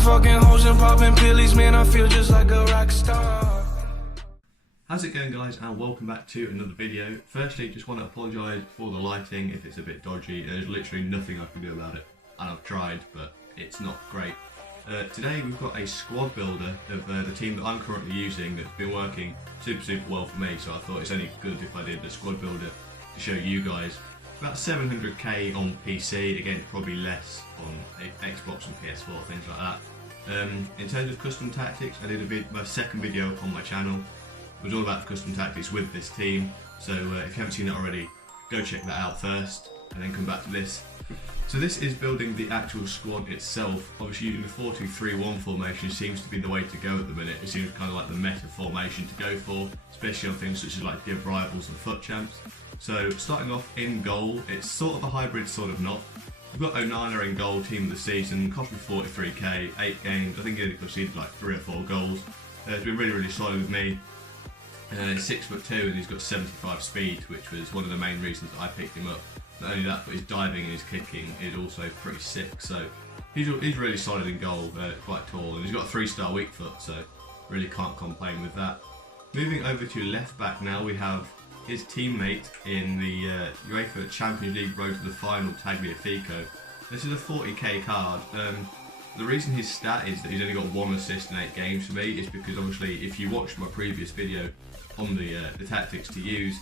fucking hoes and popping pillies, man, I feel just like a rock star. How's it going, guys, and welcome back to another video. Firstly, just want to apologise for the lighting if it's a bit dodgy. There's literally nothing I can do about it, and I've tried, but it's not great. Today we've got a squad builder of the team that I'm currently using that's been working super well for me, so I thought it's only good if I did the squad builder to show you guys. About 700k on PC, again probably less on Xbox and PS4, things like that. In terms of custom tactics, I did my second video on my channel. It was all about custom tactics with this team, so if you haven't seen it already, go check that out first and then come back to this. So this is building the actual squad itself. Obviously using the 4-2-3-1 formation seems to be the way to go at the minute. It seems kind of like the meta formation to go for, especially on things such as like Div Rivals and FUT Champs. So starting off in goal, it's sort of a hybrid, sort of not. We've got Onana in goal, team of the season, cost me 43k, 8 games, I think he only conceded like 3 or 4 goals. It's been really solid with me. 6'2" and he's got 75 speed, which was one of the main reasons that I picked him up. Not only that, but his diving and his kicking is also pretty sick. So he's really solid in goal, quite tall, and he's got a 3-star weak foot, so really can't complain with that. Moving over to left back now, we have his teammate in the UEFA Champions League road to the final, Tagliafico. This is a 40k card. The reason his stat is that he's only got 1 assist in 8 games for me is because obviously if you watched my previous video on the tactics to use,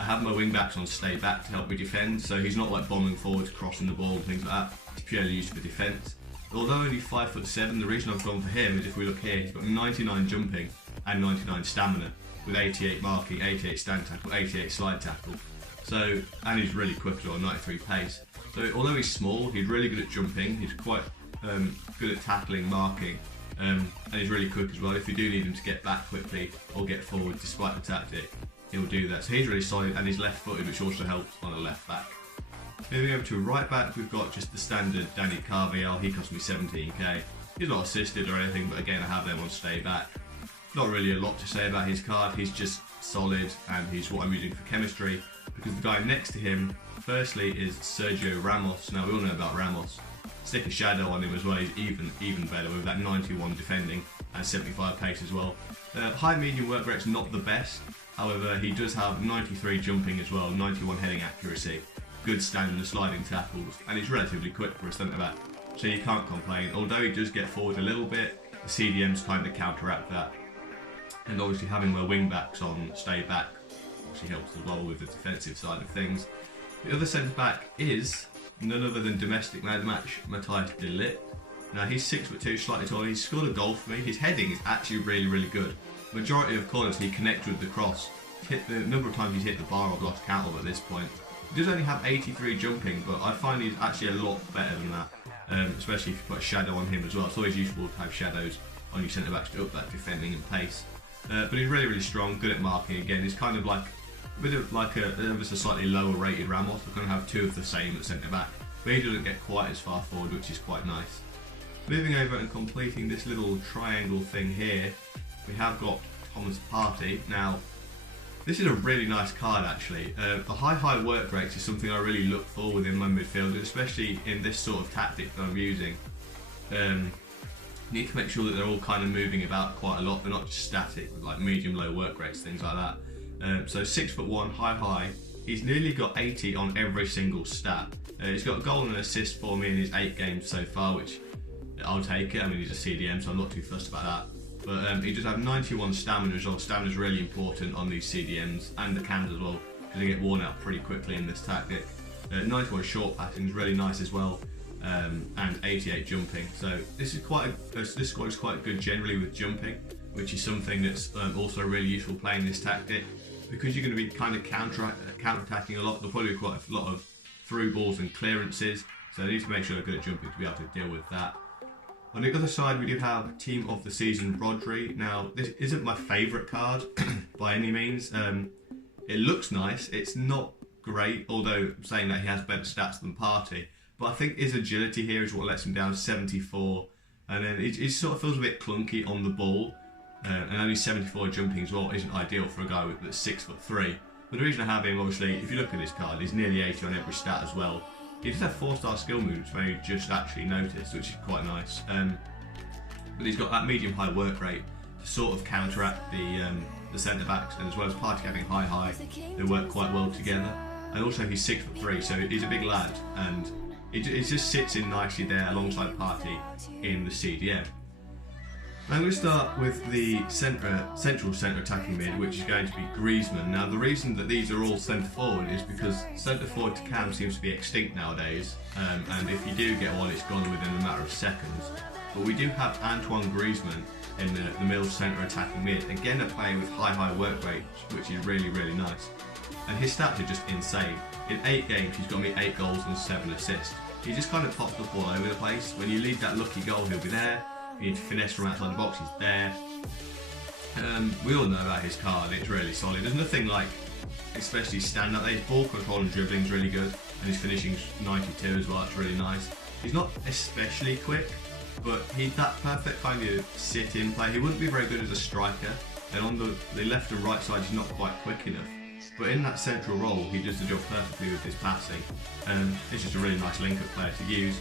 I have my wing backs on stay back to help me defend, so he's not like bombing forwards, crossing the ball and things like that. It's purely used for defence. Although only 5'7", the reason I've gone for him is if we look here, he's got 99 jumping and 99 stamina with 88 marking, 88 stand tackle, 88 slide tackle. So, and he's really quick as well, 93 pace. So although he's small, he's really good at jumping, he's quite good at tackling, marking, and he's really quick as well. If you do need him to get back quickly or get forward despite the tactic, he'll do that. So he's really solid, and he's left footed, which also helps on a left back. Moving over to right back, we've got just the standard Danny Carvajal. He cost me 17k. He's not assisted or anything, but again I have them on stay back. Not really a lot to say about his card, he's just solid and he's what I'm using for chemistry, because the guy next to him firstly is Sergio Ramos. Now we all know about Ramos. Stick a shadow on him as well, he's even better with that 91 defending and 75 pace as well. High medium work rate's not the best, however he does have 93 jumping as well, 91 heading accuracy, good standing and sliding tackles, and he's relatively quick for a centre back, so you can't complain. Although he does get forward a little bit, the CDMs kind of counteract that, and obviously having my wing backs on stay back obviously helps as well with the defensive side of things. The other centre back is none other than domestic man of the match, Matthijs de Ligt. Now he's 6'2", slightly taller, he's scored a goal for me. His heading is actually really good. Majority of corners he connects with the cross. The number of times he's hit the bar I've lost count of at this point. He does only have 83 jumping, but I find he's actually a lot better than that, especially if you put a shadow on him as well. It's always useful to have shadows on your centre backs to up that defending and pace. But he's really strong, good at marking. Again, he's kind of like a bit of like a slightly lower rated Ramos. We're going to have 2 of the same at centre back, but he doesn't get quite as far forward, which is quite nice. Moving over and completing this little triangle thing here, we have got Thomas Partey. Now, this is a really nice card actually. The high work rates is something I really look for within my midfielders, especially in this sort of tactic that I'm using. You need to make sure that they're all kind of moving about quite a lot. They're not just static with like medium-low work rates, things like that. So 6'1", high. He's nearly got 80 on every single stat. He's got a goal and an assist for me in his 8 games so far, which I'll take it. I mean, he's a CDM, so I'm not too fussed about that. But he does have 91 stamina as well. Stamina is really important on these CDMs and the cams as well, because they get worn out pretty quickly in this tactic. 91 short passing is really nice as well, and 88 jumping. So this squad is quite good generally with jumping, which is something that's also really useful playing this tactic, because you're going to be kind of counter-attacking a lot. There'll probably be quite a lot of through balls and clearances, so I need to make sure they're good at jumping to be able to deal with that. On the other side, we do have Team of the Season Rodri. Now, this isn't my favourite card by any means. It looks nice. It's not great, although I'm saying that he has better stats than Partey. But I think his agility here is what lets him down 74. And then it sort of feels a bit clunky on the ball. And only 74 jumping as well isn't ideal for a guy that's 6'3". But the reason I have him, obviously, if you look at his card, he's nearly 80 on every stat as well. He does have 4-star skill moves, which I just actually noticed, which is quite nice. but he's got that medium-high work rate to sort of counteract the centre backs, and as well as Partey having high, they work quite well together. And also he's 6'3", so he's a big lad, and it just sits in nicely there alongside Partey in the CDM. I'm going to start with the central centre attacking mid, which is going to be Griezmann. Now the reason that these are all centre forward is because centre forward to cam seems to be extinct nowadays, and if you do get one, it's gone within a matter of seconds. But we do have Antoine Griezmann in the middle centre attacking mid, again a player with high work rate, which is really nice. And his stats are just insane. In 8 games he's got me 8 goals and 7 assists. He just kind of pops the ball over the place. When you lead that lucky goal, he'll be there. You need to finesse from outside the box, he's there. We all know about his card, it's really solid. There's nothing like especially stand out there. His ball control and dribbling is really good, and his finishing's 92 as well, that's really nice. He's not especially quick, but he's that perfect kind of sit-in player. He wouldn't be very good as a striker, and on the left and right side he's not quite quick enough. But in that central role, he does the job perfectly with his passing. It's just a really nice link-up player to use.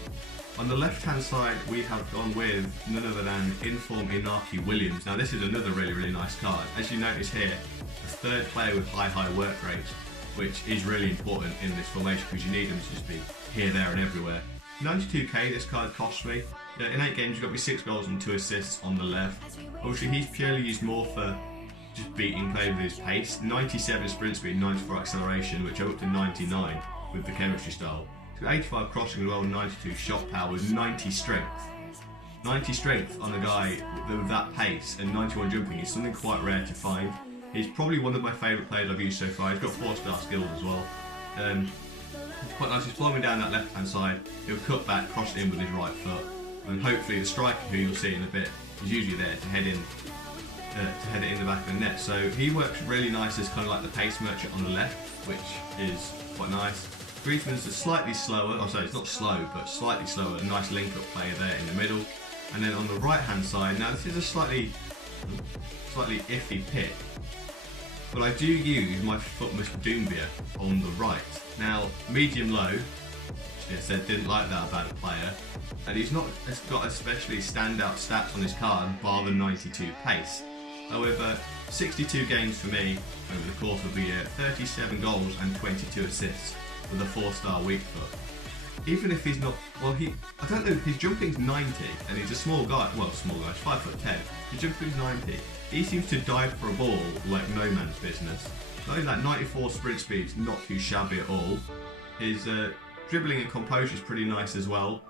On the left-hand side, we have gone with none other than in-form Inaki Williams. Now this is another really nice card. As you notice here, the third player with high work rate, which is really important in this formation because you need them to just be here, there and everywhere. 92k this card cost me. In 8 games, you've got me 6 goals and 2 assists on the left. Obviously, he's purely used more for just beating play with his pace. 97 sprint speed, 94 acceleration, which are up to 99 with the chemistry style. 85 crossing as well, 92 shot power with 90 strength. 90 strength on a guy with that pace and 91 jumping is something quite rare to find. He's probably one of my favourite players I've used so far. He's got 4-star skills as well. It's quite nice. He's following down that left hand side. He'll cut back, cross it in with his right foot, and hopefully the striker, who you'll see in a bit, is usually there to head it in the back of the net. So he works really nice as kind of like the pace merchant on the left, which is quite nice. Griezmann's a slightly slower, oh sorry, it's not slow, but slightly slower, a nice link-up player there in the middle. And then on the right-hand side, now this is a slightly iffy pick, but I do use my Footmus Doumbia on the right. Now, medium-low, I said didn't like that about a player, and he's not got especially standout stats on his card, bar the 92 pace. However, 62 games for me over the course of the year, 37 goals and 22 assists. With a 4-star weak foot. Even if he's not, well, I don't know, his jumping's 90 and he's a small guy, well, small guy, 5'10". His jumping's 90. He seems to dive for a ball like no man's business. Not only that, 94 sprint speed's not too shabby at all. His dribbling and composure is pretty nice as well.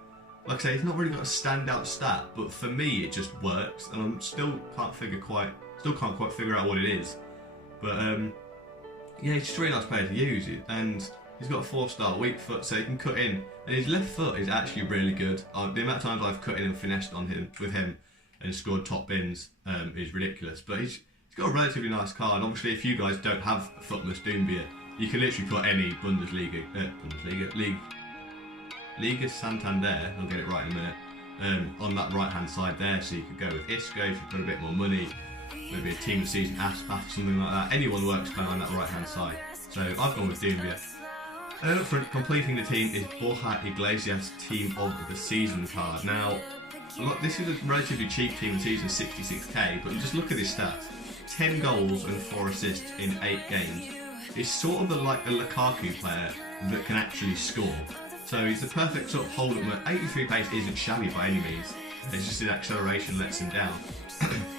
Like I say, he's not really got a standout stat, but for me it just works, and I still can't quite figure out what it is. But yeah, he's just a really nice player to use, and he's got a 4-star weak foot, so he can cut in, and his left foot is actually really good. The amount of times I've cut in and finessed with him and scored top bins is ridiculous. But he's got a relatively nice card. Obviously, if you guys don't have Footmus Doumbia, you can literally put any Liga Santander, I'll get it right in a minute, on that right-hand side there. So you could go with Isco if you've got a bit more money, maybe a team of season Aspas or something like that. Anyone works kind of on that right-hand side. So I've gone with Doumbia. And up front, completing the team is Borja Iglesias Team of the Season card. Now, look, this is a relatively cheap Team of the Season, 66k, but just look at his stats. 10 goals and 4 assists in 8 games. He's sort of like a Lukaku player that can actually score. So he's the perfect sort of hold-up mode. 83 pace isn't shabby by any means. It's just his acceleration lets him down.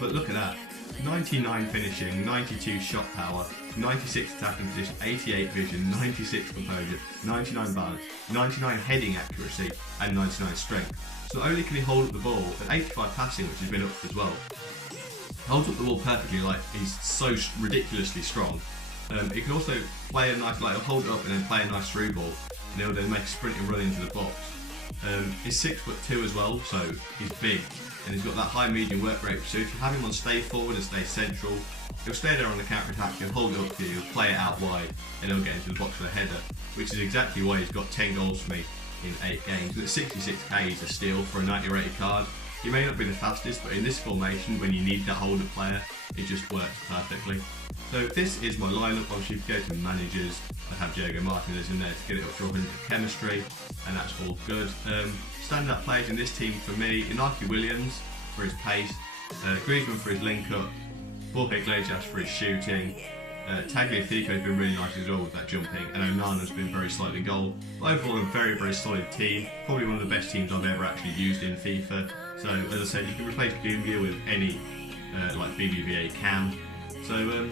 But look at that. 99 finishing, 92 shot power, 96 attacking position, 88 vision, 96 composure, 99 balance, 99 heading accuracy, and 99 strength. So not only can he hold up the ball, but 85 passing, which has been upped as well. Holds up the ball perfectly, like he's so ridiculously strong. He can also play a nice, like he'll hold it up and then play a nice through ball, and he'll then make a sprint and run into the box. He's 6'2" as well, so he's big, and he's got that high medium work rate. So if you have him on stay forward and stay central, he'll stay there on the counter attack, he'll hold it up to you, he'll play it out wide, and he'll get into the box for a header, which is exactly why he's got 10 goals for me in 8 games. And at 66k, he's a steal for a 90 rated card. He may not be the fastest, but in this formation, when you need that hold-up player, it just works perfectly. So this is my lineup. Obviously, if you go to managers, I have Diego Martinez in there to get it up to 100 chemistry, and that's all good. Standout players in this team for me, Inaki Williams. for his pace, Griezmann for his link-up, Borja Iglesias for his shooting, Tagliafico has been really nice as well with that jumping, and Onana's been very solid in goal. Overall, a very, very solid team. Probably one of the best teams I've ever actually used in FIFA. So, as I said, you can replace Doumbia with any like BBVA can. So,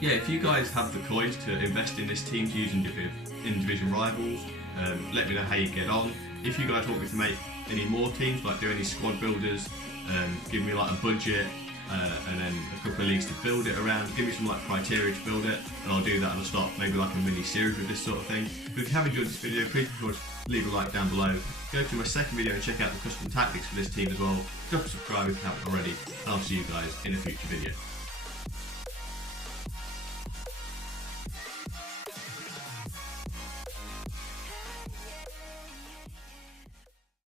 yeah, if you guys have the coins to invest in this team to use in division rivals, let me know how you get on. If you guys want me to make any more teams, like do any squad builders, give me like a budget, and then a couple of leagues to build it around, give me some like criteria to build it, and I'll do that and I'll start maybe like a mini series with this sort of thing. But if you have enjoyed this video, please of course leave a like down below. Go to my second video and check out the custom tactics for this team as well. Drop a subscribe if you haven't already, and I'll see you guys in a future video.